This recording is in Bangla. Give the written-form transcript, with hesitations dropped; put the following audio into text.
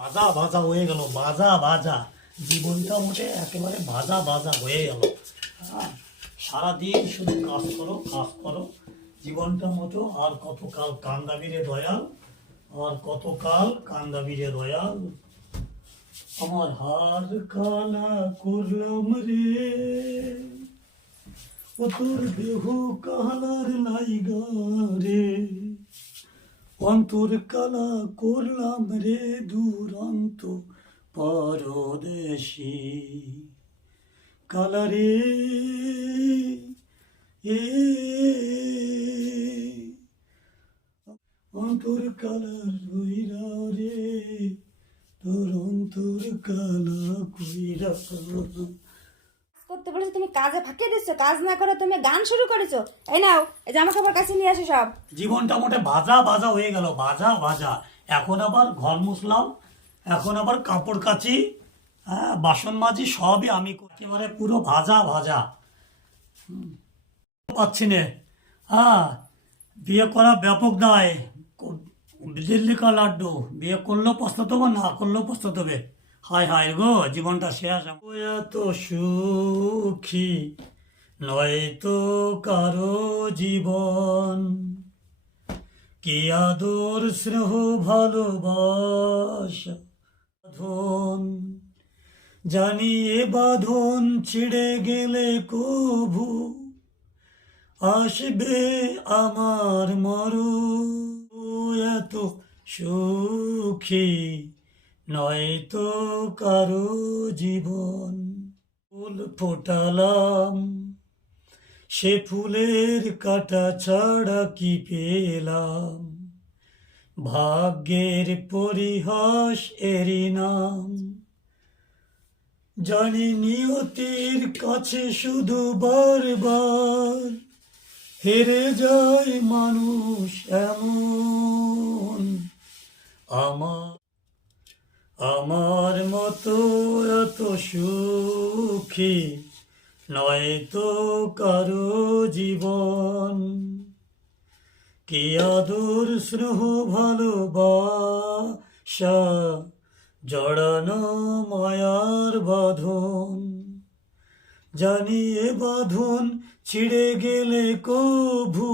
ভাজা ভাজা হয়ে গেল, ভাজা ভাজা জীবনটা মোটে একেবারে ভাজা ভাজা হয়ে গেল। হ্যাঁ, সারাদিন শুধু কাজ করো কাজ করো, জীবনটা মতো আর কতকাল কান্দাবি রে দয়াল, আর কতকাল কান্দাবি রে দয়াল। আমার হার কালা করলাম রে, ও তোর দেহ কালার লাইগা রে, অন্তর কালা করলাম রে দুরন্ত পরদেশি কালারে এ, অন্তর কালার রইরা রে, তোর অন্তর কালা কইরা। করতে বলেছো তুমি কাজে ফাঁকিয়ে দিচ্ছ, কাজ না করে তুমি গান শুরু করেছো। এই নাও, এই জামা কাপড় কাছে নিয়ে আসো সব। জীবনটা মোটে ভাজা ভাজা হয়ে গেল, ভাজা ভাজা। এখন আবার ঘর মুছলাম, এখন আবার কাপড় কাচি, হ্যাঁ বাসন মাজি, সবই আমি একেবারে পুরো ভাজা ভাজা। পাচ্ছি নে, হ্যাঁ বিয়ে করা ব্যাপক দায়, দিল্লি কা লাড্ডু, বিয়ে করলেও পস্তাতে না করলেও পস্তাতে। হায় হায় গো, জীবনটা শেষ। এত সুখী নয় তো কারো জীবন, কি আদর স্নেহ ভালোবাসা বাঁধন, জানি এ বাঁধন ছিঁড়ে গেলে কভু আসবে আমার মরণ। এত সুখী নয় তো কারো জীবন, ফুল ফোটালাম সে ফুলের কাটা ছাড়া কি পেলাম, ভাগ্যের পরিহাস এরই নাম। জানি নিয়তির কাছে শুধু বারবার হেরে যায় মানুষ এমন, আমার মতো এত সুখী নয় তো কারো জীবন, কি আদর স্নেহ ভালোবাসা জড়ানো মায়ার বাঁধন, জানি এ বাঁধন ছিঁড়ে গেলে কভু